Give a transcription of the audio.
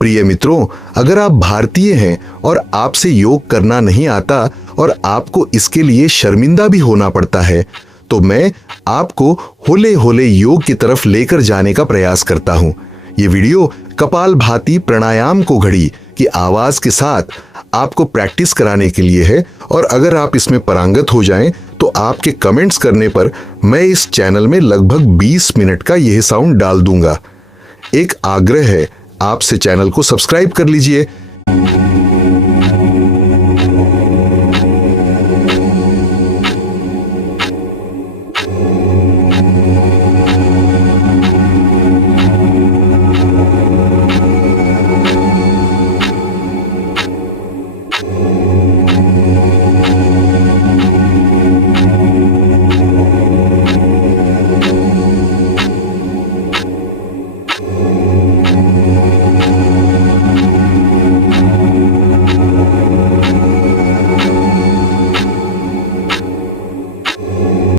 प्रिय मित्रों, अगर आप भारतीय हैं और आपसे योग करना नहीं आता और आपको इसके लिए शर्मिंदा भी होना पड़ता है, तो मैं आपको होले होले योग की तरफ लेकर जाने का प्रयास करता हूं। ये वीडियो कपालभाति प्राणायाम को घड़ी की आवाज के साथ आपको प्रैक्टिस कराने के लिए है, और अगर आप इसमें पारंगत हो जाएं तो आपके कमेंट्स करने पर मैं इस चैनल में लगभग 20 मिनट का यह साउंड डाल दूंगा। एक आग्रह है, आपसे चैनल को सब्सक्राइब कर लीजिए